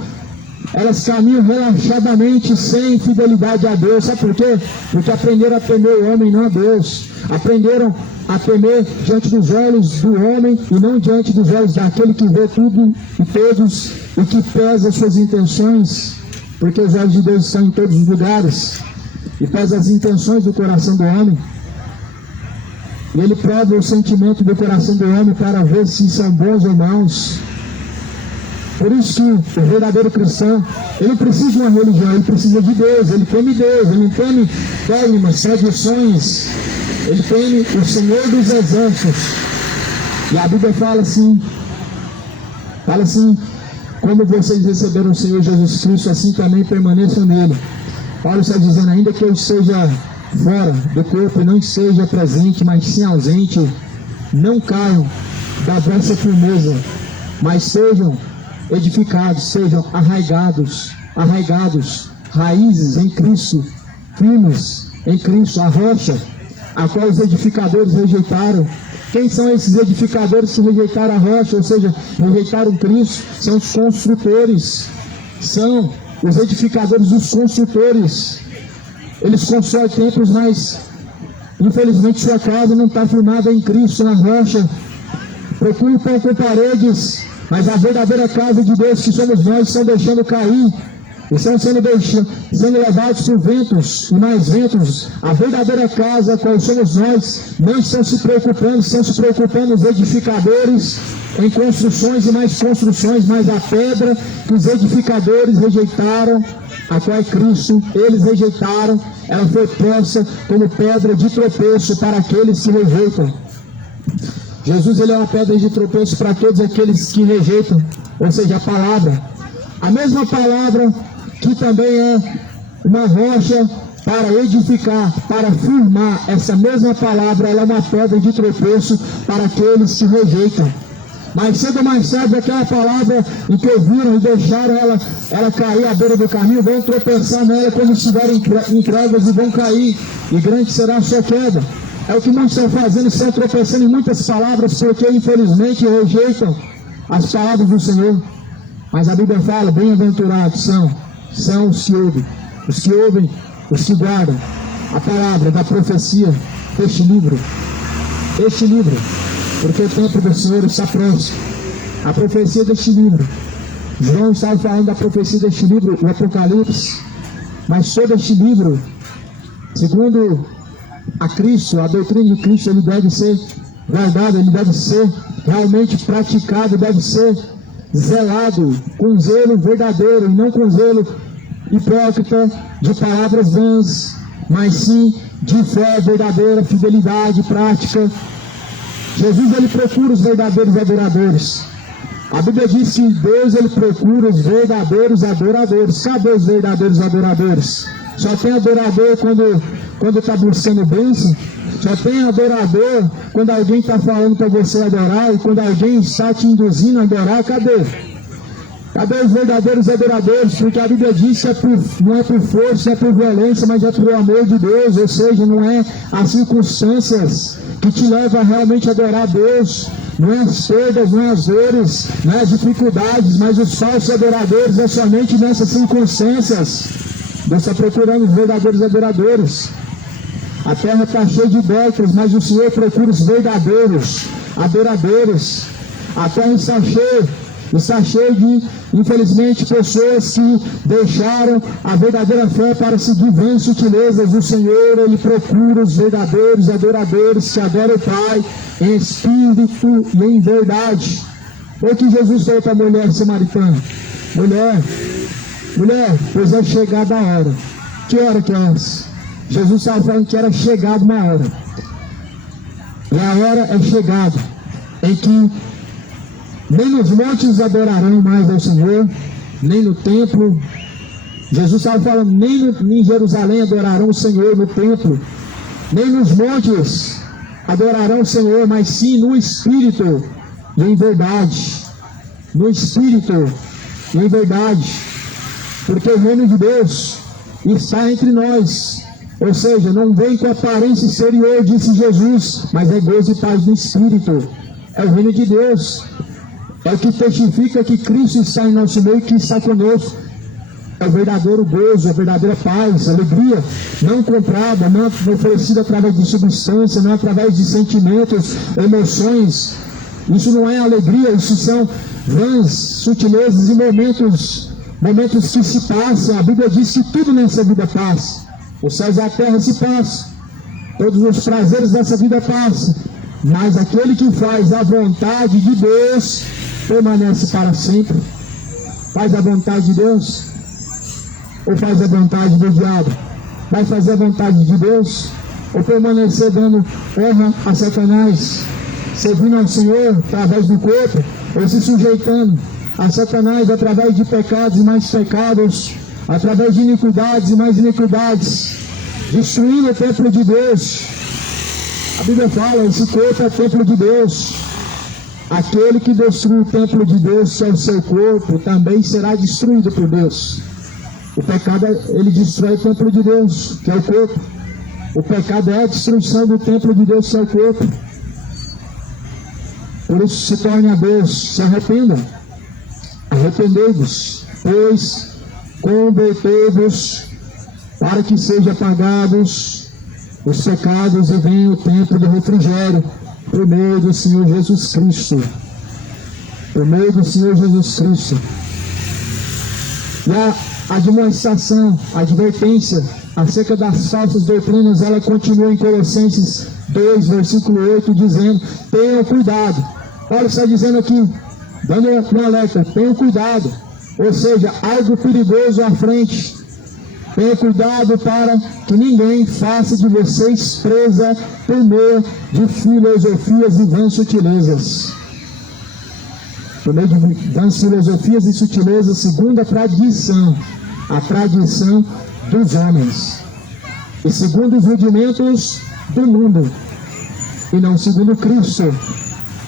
elas caminham relaxadamente sem fidelidade a Deus. Sabe por quê? Porque aprenderam a temer o homem, não a Deus. Aprenderam a temer diante dos olhos do homem e não diante dos olhos daquele que vê tudo e todos e que pesa suas intenções, porque os olhos de Deus estão em todos os lugares e pesa as intenções do coração do homem. E ele prova o sentimento do coração do homem para ver se são bons ou maus. Por isso que o verdadeiro cristão, ele não precisa de uma religião, ele precisa de Deus, ele teme Deus, ele não teme dogmas, tradições, ele teme o Senhor dos Exércitos. E a Bíblia fala assim, como vocês receberam o Senhor Jesus Cristo, assim também permaneçam nele. Paulo está dizendo, ainda que eu esteja fora do corpo e não esteja presente, mas sim ausente, não caiam da vossa firmeza, mas sejam edificados, sejam arraigados, raízes em Cristo, firmes em Cristo, a rocha, a qual os edificadores rejeitaram. Quem são esses edificadores que rejeitaram a rocha, ou seja, rejeitaram Cristo? São os construtores, são os edificadores, os construtores. Eles constroem templos, mas infelizmente sua casa não está firmada em Cristo, na rocha. Procure pão com paredes, mas a verdadeira casa de Deus, que somos nós, estão deixando cair, estão sendo levados por ventos e mais ventos. A verdadeira casa, qual somos nós, não estão se preocupando os edificadores em construções e mais construções, mas a pedra que os edificadores rejeitaram, a qual é Cristo, eles rejeitaram, ela foi posta como pedra de tropeço para aqueles que rejeitam. Jesus, ele é uma pedra de tropeço para todos aqueles que rejeitam, ou seja, a palavra. A mesma palavra que também é uma rocha para edificar, para firmar, essa mesma palavra, ela é uma pedra de tropeço para aqueles que rejeitam. Mas cedo ou mais tarde, aquela palavra em que ouviram e deixaram ela cair à beira do caminho, vão tropeçar nela como se estiverem em trevas e vão cair, e grande será a sua queda. É o que muitos estão fazendo, estão tropeçando em muitas palavras, porque infelizmente rejeitam as palavras do Senhor. Mas a Bíblia fala, bem-aventurados são os que ouvem, os que guardam a palavra da profecia deste livro, porque o tempo do Senhor está próximo. A profecia deste livro, João estava falando da profecia deste livro, o Apocalipse, mas todo este livro, segundo a Cristo, a doutrina de Cristo, ele deve ser guardado, ele deve ser realmente praticado, deve ser zelado com zelo verdadeiro e não com zelo hipócrita de palavras vãs, mas sim de fé verdadeira, fidelidade, prática. Jesus, ele procura os verdadeiros adoradores. A Bíblia diz que Deus, ele procura os verdadeiros adoradores. Cadê os verdadeiros adoradores? Só tem adorador quando está buscando bênção. Só tem adorador quando alguém está falando para você adorar e quando alguém está te induzindo a adorar. Cadê? Cadê os verdadeiros adoradores? Porque a Bíblia diz que não é por força, não é por violência, mas é por amor de Deus. Ou seja, não é as circunstâncias que te levam a realmente adorar a Deus. Não é as perdas, não é as dores, não é as dificuldades, mas os falsos adoradores é somente nessas circunstâncias. Deus está procurando os verdadeiros adoradores. A terra está cheia de idólatras, mas o Senhor procura os verdadeiros adoradores. A terra está cheia de, infelizmente, pessoas que deixaram a verdadeira fé para seguir vãs sutilezas. O Senhor, Ele procura os verdadeiros adoradores que adoram o Pai em espírito e em verdade. Foi o que Jesus falou para a mulher samaritana: mulher, pois é chegada a hora. Que hora que é essa? Jesus estava falando que era chegada uma hora. E a hora é chegada em que nem nos montes adorarão mais ao Senhor, nem no templo. Jesus estava falando, nem em Jerusalém adorarão o Senhor no templo, nem nos montes adorarão o Senhor, mas sim no Espírito e em verdade. No Espírito e em verdade. Porque o reino de Deus está entre nós. Ou seja, não vem com aparência exterior, disse Jesus, mas é gozo e paz no Espírito. É o reino de Deus. É o que testifica que Cristo está em nosso meio e que está conosco. É o verdadeiro gozo, a verdadeira paz, a alegria, não comprada, não oferecida através de substância, não através de sentimentos, emoções. Isso não é alegria, isso são vãs sutilezas e momentos que se passam. A Bíblia diz que tudo nessa vida passa. Os céus e a terra se passam, todos os prazeres dessa vida passam, mas aquele que faz a vontade de Deus permanece para sempre. Faz a vontade de Deus ou faz a vontade do diabo? Vai fazer a vontade de Deus ou permanecer dando honra a Satanás, servindo ao Senhor através do corpo, ou se sujeitando a Satanás através de pecados e mais pecados, através de iniquidades e mais iniquidades, destruindo o templo de Deus? A Bíblia fala, esse corpo é o templo de Deus. Aquele que destrui o templo de Deus, que é o seu corpo, também será destruído por Deus. O pecado, ele destrói o templo de Deus, que é o corpo. O pecado é a destruição do templo de Deus, que é o corpo. Por isso se torne a Deus, se arrependam. Arrependei-vos, pois convertei-vos, para que sejam apagados os pecados e venha o tempo do refrigério, por meio do Senhor Jesus Cristo. Por meio do Senhor Jesus Cristo. E a admoestação, a advertência acerca das falsas doutrinas, ela continua em Colossenses 2, versículo 8, dizendo: tenham cuidado. Paulo está dizendo aqui, dando um alerta: tenham cuidado. Ou seja, algo perigoso à frente. Tenha cuidado para que ninguém faça de vocês presa por meio de filosofias e vãs sutilezas. Por meio de vãs filosofias e sutilezas, segundo a tradição dos homens, e segundo os rudimentos do mundo, e não segundo Cristo.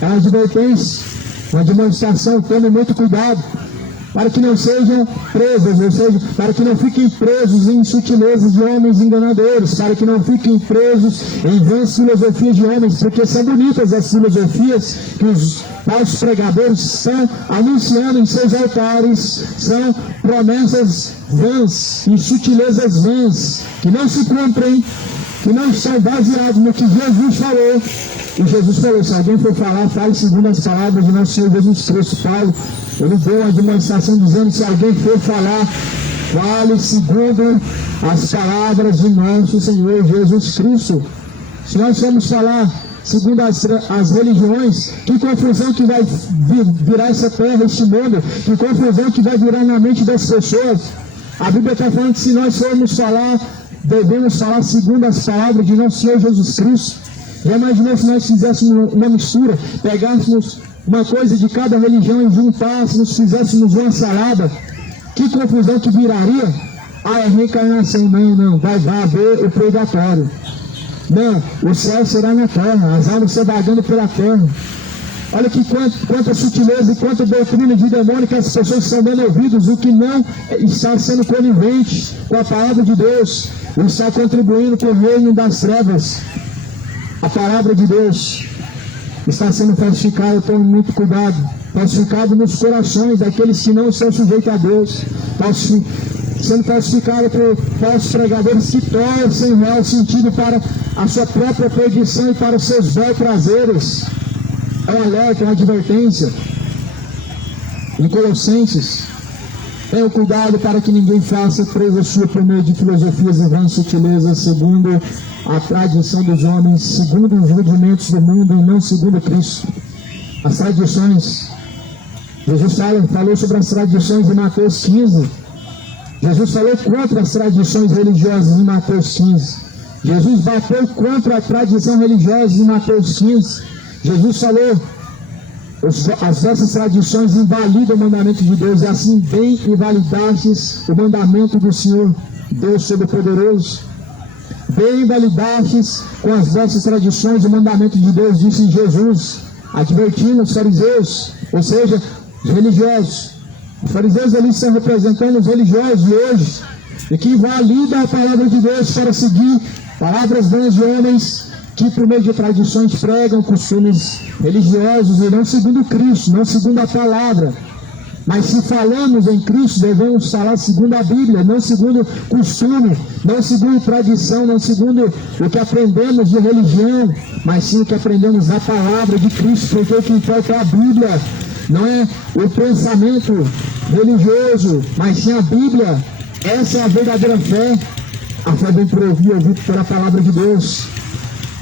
É uma advertência, uma demonstração. Tome muito cuidado para que não sejam presos, ou seja, para que não fiquem presos em sutilezas de homens enganadores, para que não fiquem presos em vãs filosofias de homens, porque são bonitas as filosofias que os falsos pregadores estão anunciando em seus altares, são promessas vãs e sutilezas vãs, que não se cumprem, que não são baseadas no que Jesus falou. E Jesus falou: se alguém for falar, fale segundo as palavras de nosso Senhor Jesus Cristo. Paulo, ele deu uma demonstração dizendo: se alguém for falar, fale segundo as palavras de nosso Senhor Jesus Cristo. Se nós formos falar segundo as religiões, que confusão que vai virar essa terra, este mundo, que confusão que vai virar na mente das pessoas. A Bíblia está falando que se nós formos falar, devemos falar segundo as palavras de nosso Senhor Jesus Cristo. Já imaginou se nós fizéssemos uma mistura, pegássemos uma coisa de cada religião e juntássemos, fizéssemos uma salada? Que confusão que viraria? Ah, é reencarnação. Não, vai haver o purgatório. Não, o céu será na terra, as almas serão vagando pela terra. Olha que quanta sutileza e quanta doutrina de demônio que as pessoas estão dando ouvidos, o que não está sendo conivente com a palavra de Deus, está contribuindo com o reino das trevas. A palavra de Deus está sendo falsificada. Tome muito cuidado. Falsificado nos corações daqueles que não estão sujeitos a Deus, sendo falsificada por falsos pregadores que torcem o real sentido para a sua própria perdição e para os seus belos prazeres. É um alerta, é uma advertência. Em Colossenses, tenha cuidado para que ninguém faça presa sua por meio de filosofias e vãs sutilezas, segundo a tradição dos homens, segundo os rudimentos do mundo e não segundo Cristo. As tradições. Jesus falou sobre as tradições em Mateus 15. Jesus falou contra as tradições religiosas em Mateus 15. Jesus bateu contra a tradição religiosa em Mateus 15. Jesus falou: as vossas tradições invalidam o mandamento de Deus, e assim bem invalidastes o mandamento do Senhor, Deus Todo-Poderoso. Bem invalidastes com as vossas tradições o mandamento de Deus, disse Jesus, advertindo os fariseus, ou seja, os religiosos. Os fariseus ali estão representando os religiosos de hoje, e que invalidam a palavra de Deus para seguir palavras vãs de homens que por meio de tradições pregam costumes religiosos e não segundo Cristo, não segundo a palavra. Mas se falamos em Cristo, devemos falar segundo a Bíblia, não segundo costume, não segundo tradição, não segundo o que aprendemos de religião, mas sim o que aprendemos da palavra de Cristo, porque o que importa é a Bíblia, não é o pensamento religioso, mas sim a Bíblia. Essa é a verdadeira fé, a fé vem por ouvir, ouvir pela palavra de Deus.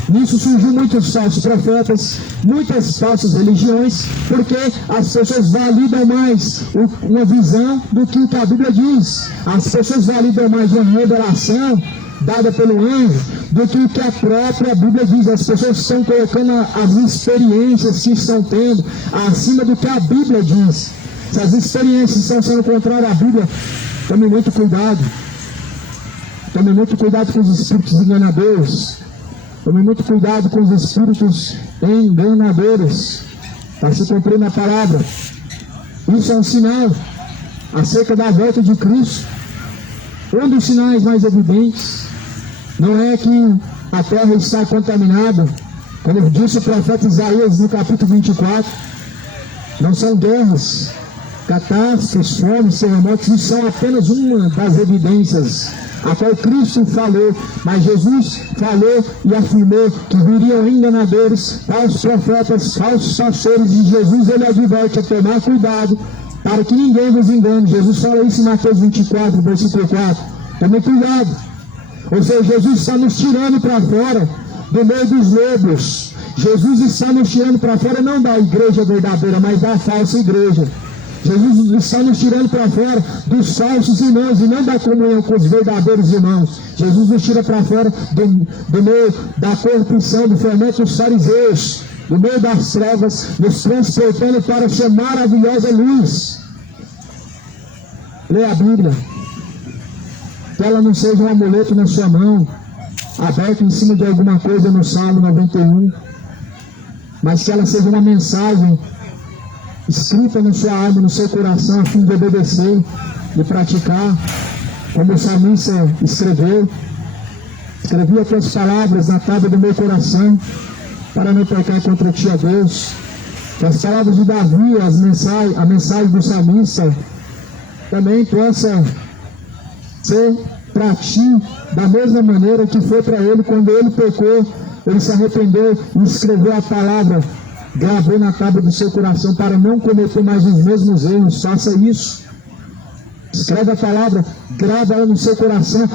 Nisso surgiu muitos falsos profetas, muitas falsas religiões, porque as pessoas validam mais uma visão do que o que a Bíblia diz. As pessoas validam mais uma revelação dada pelo anjo do que o que a própria Bíblia diz. As pessoas estão colocando as experiências que estão tendo acima do que a Bíblia diz. Se as experiências estão sendo contrárias à Bíblia, tome muito cuidado. Tome muito cuidado com os espíritos enganadores. Tome muito cuidado com os espíritos enganadores. Está se cumprindo a palavra. Isso é um sinal acerca da volta de Cristo. Um dos sinais mais evidentes não é que a terra está contaminada, como disse o profeta Isaías no capítulo 24. Não são guerras, catástrofes, fomes, terremotos. Isso são apenas uma das evidências a qual Cristo falou, mas Jesus falou e afirmou que viriam enganadores, falsos profetas, falsos pastores, e Jesus ele adverte a tomar cuidado para que ninguém vos engane. Jesus fala isso em Mateus 24, versículo 4. Tome cuidado. Ou seja, Jesus está nos tirando para fora do meio dos lobos. Jesus está nos tirando para fora não da igreja verdadeira, mas da falsa igreja. Jesus está nos tirando para fora dos falsos irmãos e não da comunhão com os verdadeiros irmãos. Jesus nos tira para fora do meio da corrupção, do fermento dos fariseus, do meio das trevas, nos transportando para a sua maravilhosa luz. Leia a Bíblia. Que ela não seja um amuleto na sua mão, aberto em cima de alguma coisa no Salmo 91, mas que ela seja uma mensagem escrita na sua alma, no seu coração, a fim de obedecer e praticar, como o salmista escreveu. Escrevi aqui as palavras na tábua do meu coração, para não pecar contra ti, ó Deus. Que as palavras de Davi, a mensagem do salmista, também possa ser para ti da mesma maneira que foi para ele quando ele pecou. Ele se arrependeu e escreveu a palavra, gravou na tábua do seu coração para não cometer mais os mesmos erros. Faça isso. Escreve a palavra, grava ela no seu coração.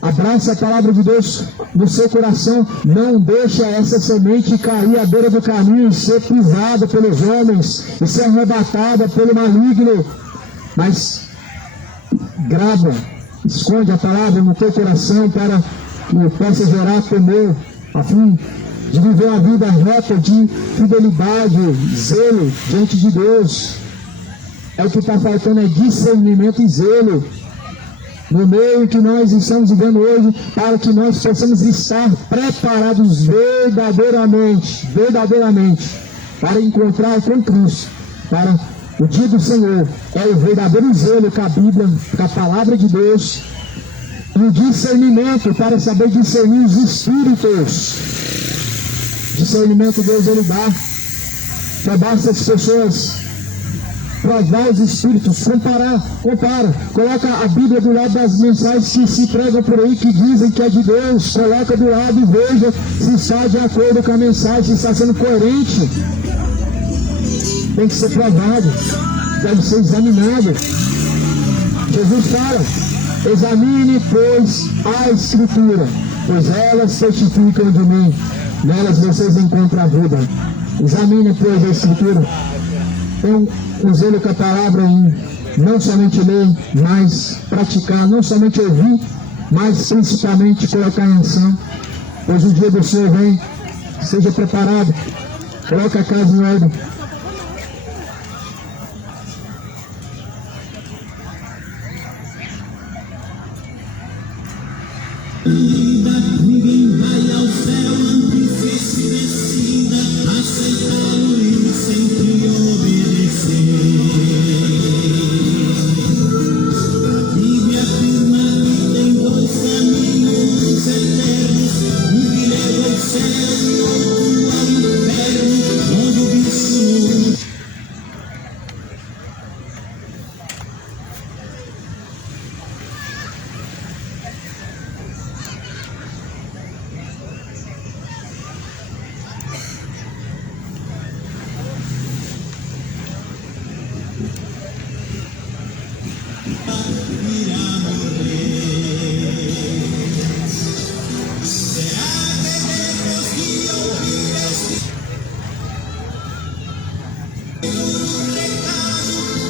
Abraça a palavra de Deus no seu coração. Não deixa essa semente cair à beira do caminho e ser pisada pelos homens e ser arrebatada pelo maligno. Mas grava, esconde a palavra no teu coração para que possa gerar temor, a fim de viver uma vida reta de fidelidade, zelo diante de Deus. É o que está faltando, é discernimento e zelo no meio que nós estamos vivendo hoje, para que nós possamos estar preparados verdadeiramente, para encontrar com Cristo, para o dia do Senhor. É o verdadeiro zelo com a Bíblia, com a palavra de Deus, e o discernimento para saber discernir os espíritos. Discernimento Deus ele dá. Só basta as pessoas provar os espíritos, compara, coloca a Bíblia do lado das mensagens que se pregam por aí, que dizem que é de Deus, coloca do lado e veja se está de acordo com a mensagem, se está sendo coerente. Tem que ser provado, deve ser examinado. Jesus fala: examine, pois, a Escritura, pois elas testificam de mim, nelas vocês encontram a vida. Examine, pois, a Escritura. Então, o zelo com a palavra em não somente ler, mas praticar, não somente ouvir, mas principalmente colocar em ação, pois o dia do Senhor vem. Seja preparado, coloque a casa em ordem. Ninguém vai ao céu antes se decida aceitá-lo e sempre obedecer. A Bíblia afirma que tem dois caminhos eternos, um que leva ao céu e outro ao inferno, onde o bicho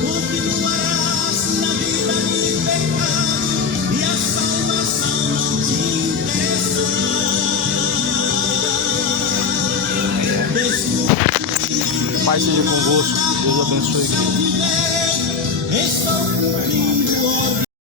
continuarás na vida de pecado e a salvação não te interessará. Pai seja convosco, Deus abençoe a igreja. Estou cumprindo